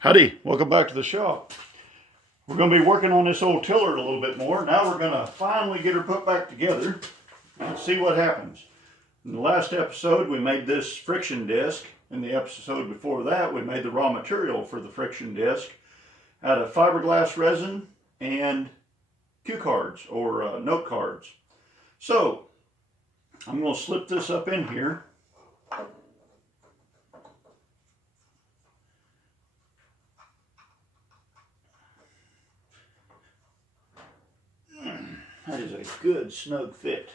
Howdy, welcome back to the shop. We're going to be working on this old tiller a little bit more. Now we're going to finally get her put back together and see what happens. In the last episode we made this friction disc. In the episode before that we made the raw material for the friction disc out of fiberglass resin and cue cards or note cards. So I'm going to slip this up in here. That is a good snug fit.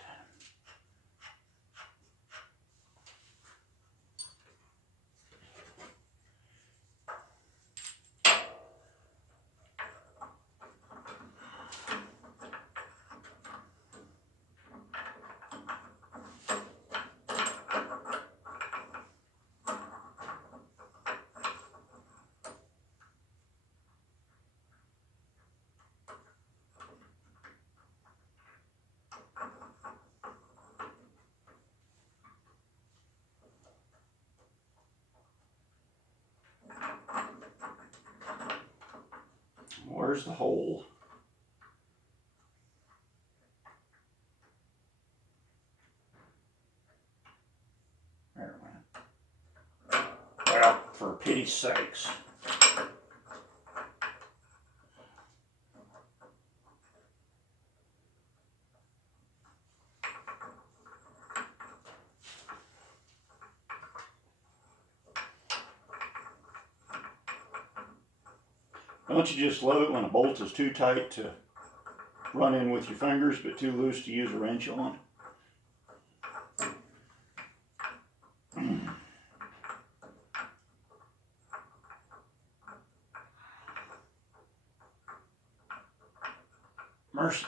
Where's the hole? There it went. Well, for pity's sakes. Don't you just love it when a bolt is too tight to run in with your fingers, but too loose to use a wrench on? Mercy.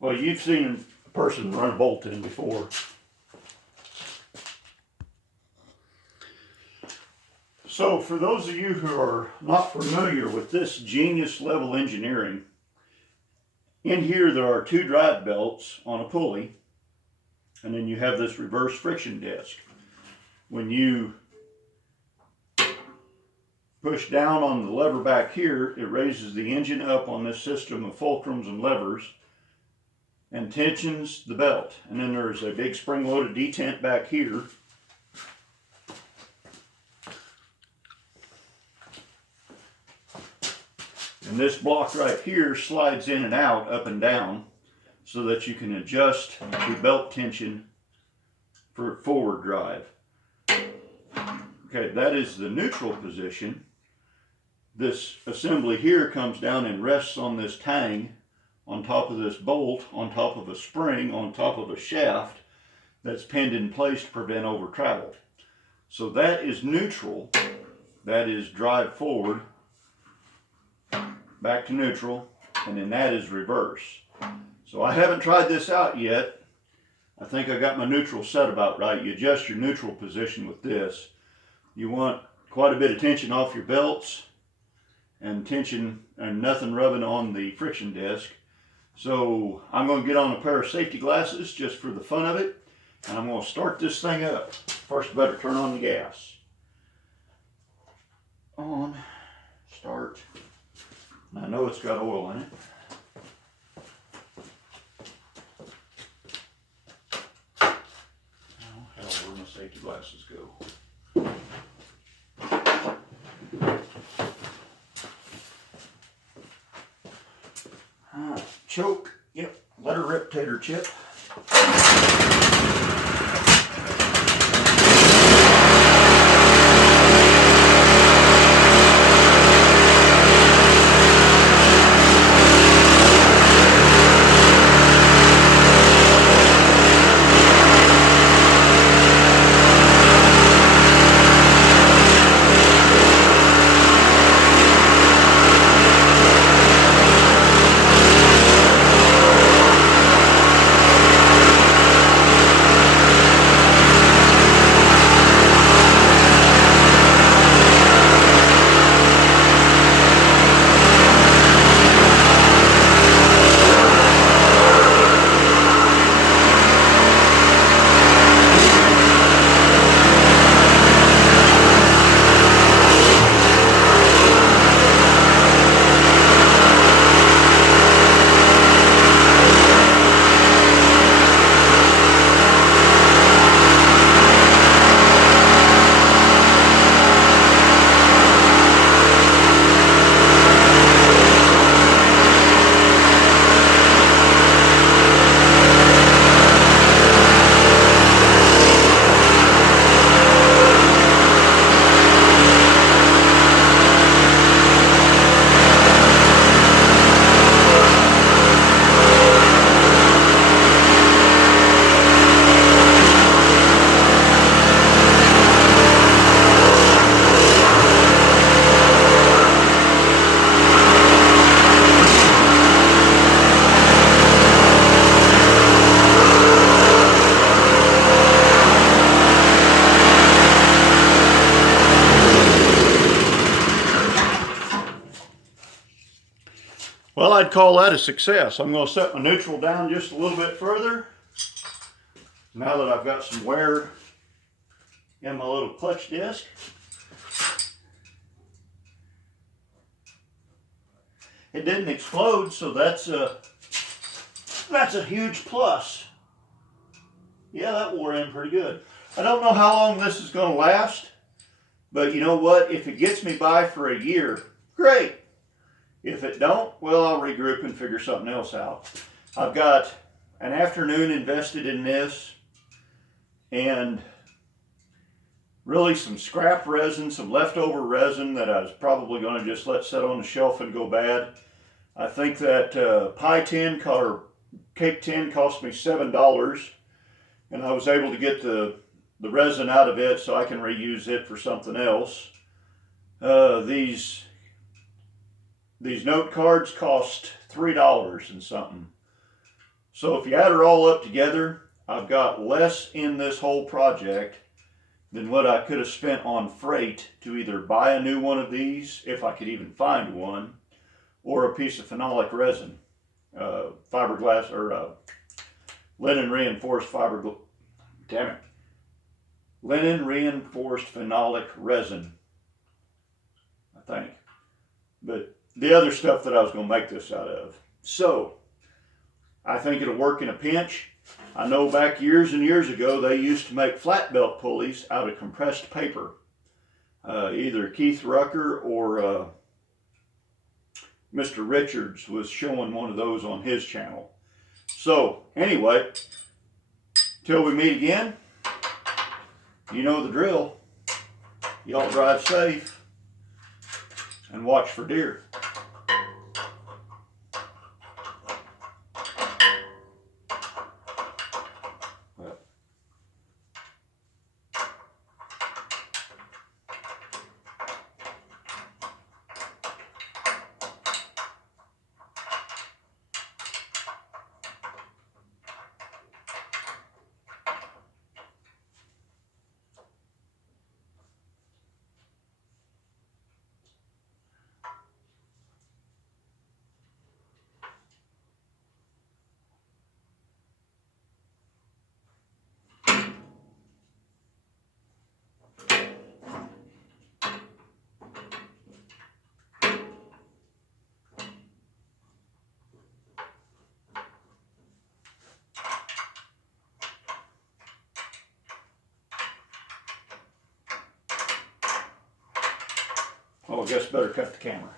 Well, you've seen a person run a bolt in before. So for those of you who are not familiar with this genius level engineering, in here there are two drive belts on a pulley, and then you have this reverse friction disc. When you push down on the lever back here, it raises the engine up on this system of fulcrums and levers and tensions the belt. And then there's a big spring-loaded detent back here. And this block right here slides in and out, up and down, so that you can adjust the belt tension for forward drive. Okay, that is the neutral position. This assembly here comes down and rests on this tang, on top of this bolt, on top of a spring, on top of a shaft that's pinned in place to prevent over travel. So that is neutral. That is drive forward, back to neutral, and then that is reverse. So I haven't tried this out yet. I think I got my neutral set about right. You adjust your neutral position with this. You want quite a bit of tension off your belts and tension and nothing rubbing on the friction disc. So I'm going to get on a pair of safety glasses just for the fun of it, and I'm going to start this thing up. First, I better turn on the gas. On, start. I know it's got oil in it. Oh hell, where my safety glasses go? Choke, yep, let her rip, tater chip. Well, I'd call that a success. I'm going to set my neutral down just a little bit further. Now that I've got some wear in my little clutch disc. It didn't explode, so that's a huge plus. Yeah, that wore in pretty good. I don't know how long this is going to last, but you know what? If it gets me by for a year, great. If it don't, well, I'll regroup and figure something else out. I've got an afternoon invested in this, and really some scrap resin, some leftover resin that I was probably going to just let sit on the shelf and go bad. I think that pie tin or cake tin cost me $7, and I was able to get the resin out of it so I can reuse it for something else. These note cards cost $3 and something. So if you add it all up together, I've got less in this whole project than what I could have spent on freight to either buy a new one of these, if I could even find one, or a piece of phenolic resin, fiberglass or linen reinforced linen reinforced phenolic resin, I think. But the other stuff that I was going to make this out of. So I think it'll work in a pinch. I know back years and years ago they used to make flat belt pulleys out of compressed paper. Either Keith Rucker or Mr. Richards was showing one of those on his channel. So anyway, till we meet again, you know the drill. Y'all drive safe and watch for deer. Oh, I guess better cut the camera.